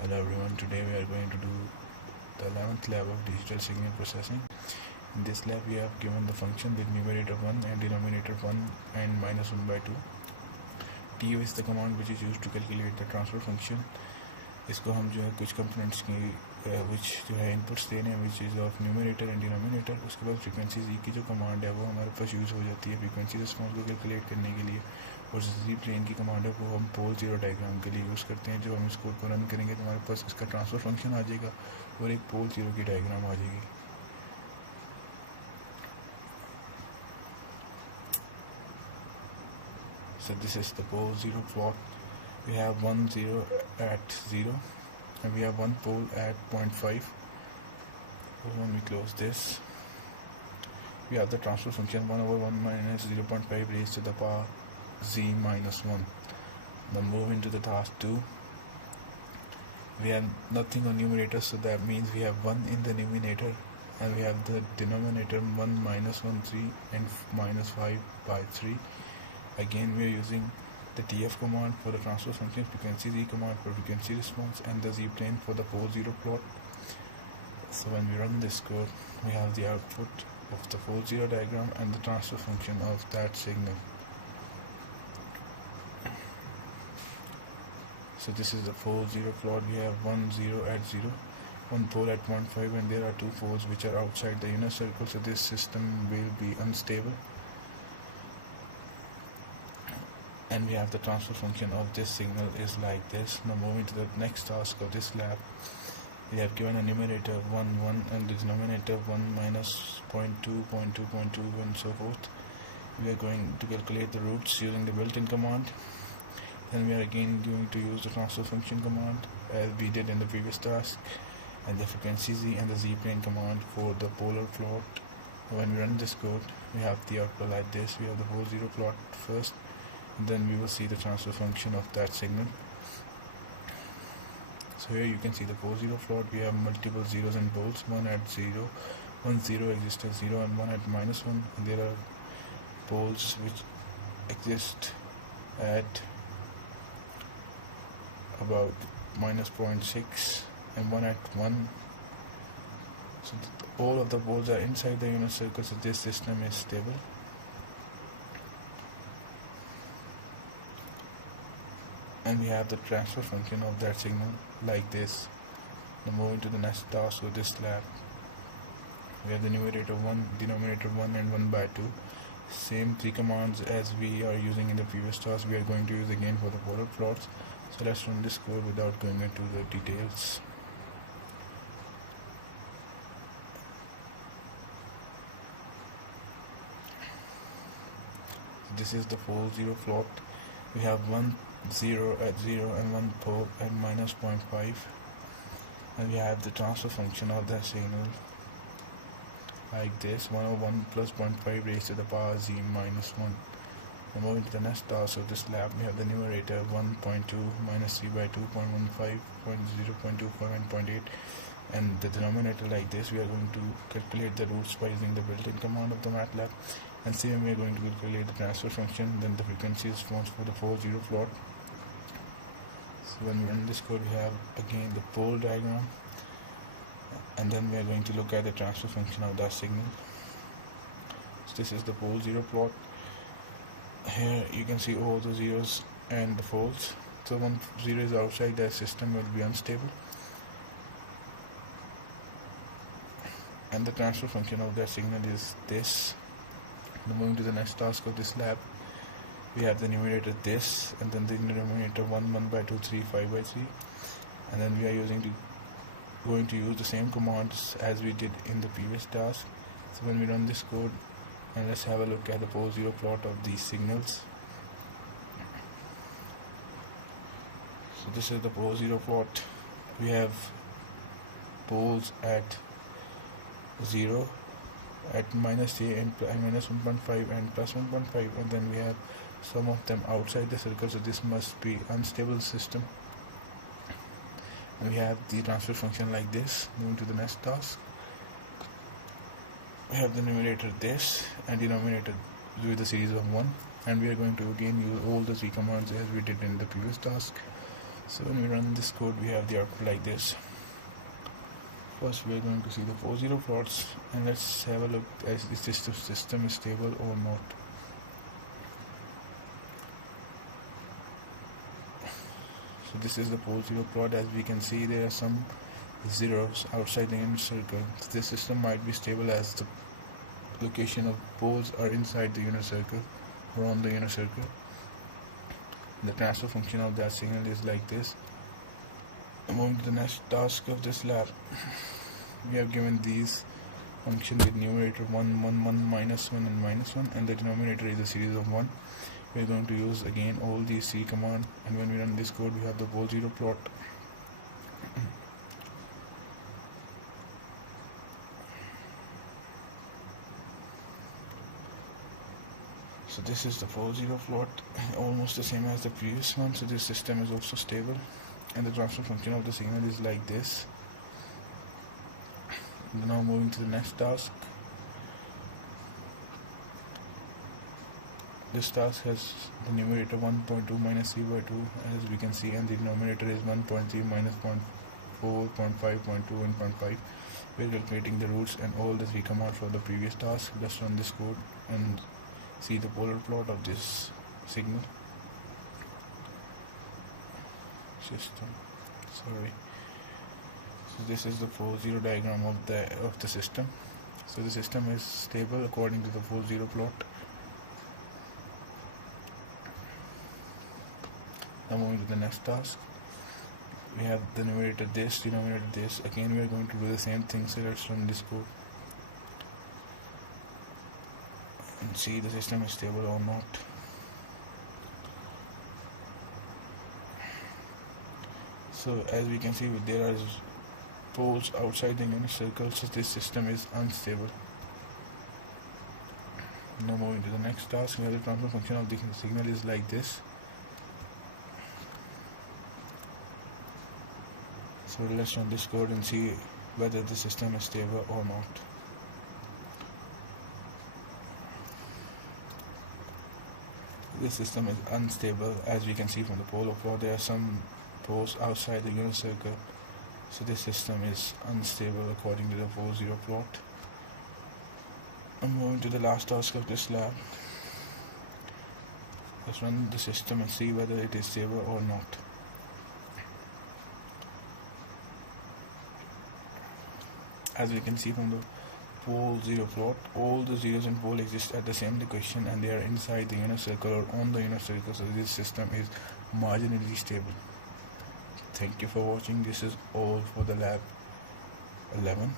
Hello everyone, today we are going to do the 11th lab of digital signal processing. In this lab we have given the function with numerator 1 and denominator 1 and minus 1 by 2. TU is the command which is used to calculate the transfer function. इसको हम जो है कुछ components की which जो है inputs दे रहे हैं which is of numerator and denominator. उसके बाद फ्रीक्वेंसी Z की जो कमांड है वो हमारे पास यूज़ हो जाती है फ्रीक्वेंसी रिस्पॉन्स को कैलकुलेट करने के लिए, और Z प्लेन की कमांड है वो हम पोल जीरो डायग्राम के लिए यूज़ करते हैं. जब हम इस कोड को रन करेंगे तो हमारे पास इसका ट्रांसफर फंक्शन आ जाएगा और एक पोल जीरो की डायग्राम आ जाएगी. So this is the pole 0 plot. We have 1 0 at 0 and we have one pole at 0.5. So when we close this, we have the transfer function 1 over 1 minus 0.5 raised to the power z minus 1. Now move into the task 2. We have nothing on numerator, so that means we have 1 in the numerator, and we have the denominator 1 minus 1 3 and minus 5 by 3. Again we are using the TF command for the transfer function, frequency Z command for frequency response, and the Z plane for the pole 0 plot. So when we run this code, we have the output of the pole 0 diagram and the transfer function of that signal. So this is the pole 0 plot. We have 1 0 at 0, one pole at 0.5, and there are two poles which are outside the inner circle, so this system will be unstable. And we have the transfer function of this signal is like this. Now moving to the next task of this lab, we have given a numerator 1 1 and the denominator 1 minus 0.2 0.2 0.2 and so forth. We are going to calculate the roots using the built-in command. Then we are again going to use the transfer function command as we did in the previous task, and the frequency Z and the Z plane command for the polar plot. When we run this code, we have the output like this. We have the pole 0 plot first, then we will see the transfer function of that signal. So here you can see the pole 0 plot. We have multiple zeros and poles, one at 0, 1 0 exists at 0 and one at minus 1, and there are poles which exist at about minus 0.6 and one at 1. So all of the poles are inside the unit circle, so this system is stable. And we have the transfer function of that signal like this. Now moving to the next task of this lab, we have the numerator 1, denominator 1 and 1 by 2. Same three commands as we are using in the previous task we are going to use again for the polar plots. So let's run this code without going into the details. This is the pole 0 plot. We have 1 0 at 0 and one pole at minus 0.5, and we have the transfer function of that signal like this, 1 over 1 plus 0.5 raised to the power z minus 1. Now moving to the next task of this lab, we have the numerator 1.2 minus 3 by 2, 0.15, 0.25 and 0.8, and the denominator like this. We are going to calculate the roots by using the built-in command of the Matlab, and same we are going to calculate the transfer function, then the frequency response for the pole 0 plot. So when we run this code, we have again the pole diagram, and then we are going to look at the transfer function of that signal. So this is the pole 0 plot. Here you can see all the zeros and the poles. So when 0 is outside, the system will be unstable. And the transfer function of that signal is this. Now moving to the next task of this lab, we have the numerator this, and then the denominator 1 1 by 2 3 5 by 3, and then we are going to use the same commands as we did in the previous task. So when we run this code, and let's have a look at the pole 0 plot of these signals. So this is the pole 0 plot. We have poles at 0, at minus a and minus 1.5 and plus 1.5, and then we have some of them outside the circle, so this must be unstable system. And we have the transfer function like this. Moving to the next task, we have the numerator this and denominator with the series of 1, and we are going to again use all the three commands as we did in the previous task. So when we run this code, we have the output like this. First we are going to see the 4 zero plots, and let's have a look as if this system is stable or not. So this is the 4 zero plot. As we can see, there are some zeros outside the unit circle. So this system might be stable as the location of poles are inside the unit circle or on the unit circle. The transfer function of that signal is like this. Moving to the next task of this lab, we have given these functions with numerator 1, 1, 1, minus 1 and minus 1, and the denominator is a series of 1. We are going to use again all these C command, and when we run this code, we have the pole zero plot. So this is the 4 zero plot, almost the same as the previous one. So this system is also stable, and the transfer function of the signal is like this. Now moving to the next task. This task has the numerator 1.2 minus c by 2, as we can see, and the denominator is 1.3 minus 0.4, 0.5, 0.2 and 0.5. We are calculating the roots and all the 3 commands for the previous task. Let's run this code and see the polar plot of this signal system. Sorry. So this is the 4 zero diagram of the system. So the system is stable according to the 4 zero plot. Now moving to the next task, we have the numerator this, denominator this. Again we are going to do the same thing, so let's run this code and see the system is stable or not. So as we can see, there are poles outside the unit circle, so this system is unstable. Now moving to the next task, we have the transfer function of the signal is like this. So let's run this code and see whether the system is stable or not. This system is unstable, as we can see from the polar plot. There are some poles outside the unit circle, so this system is unstable according to the 4 zero plot. I'm moving to the last task of this lab. Let's run the system and see whether it is stable or not. As we can see from the pole zero plot, all the zeros in pole exist at the same location and they are inside the unit circle or on the unit circle, so this system is marginally stable. Thank you for watching. This is all for the lab 11.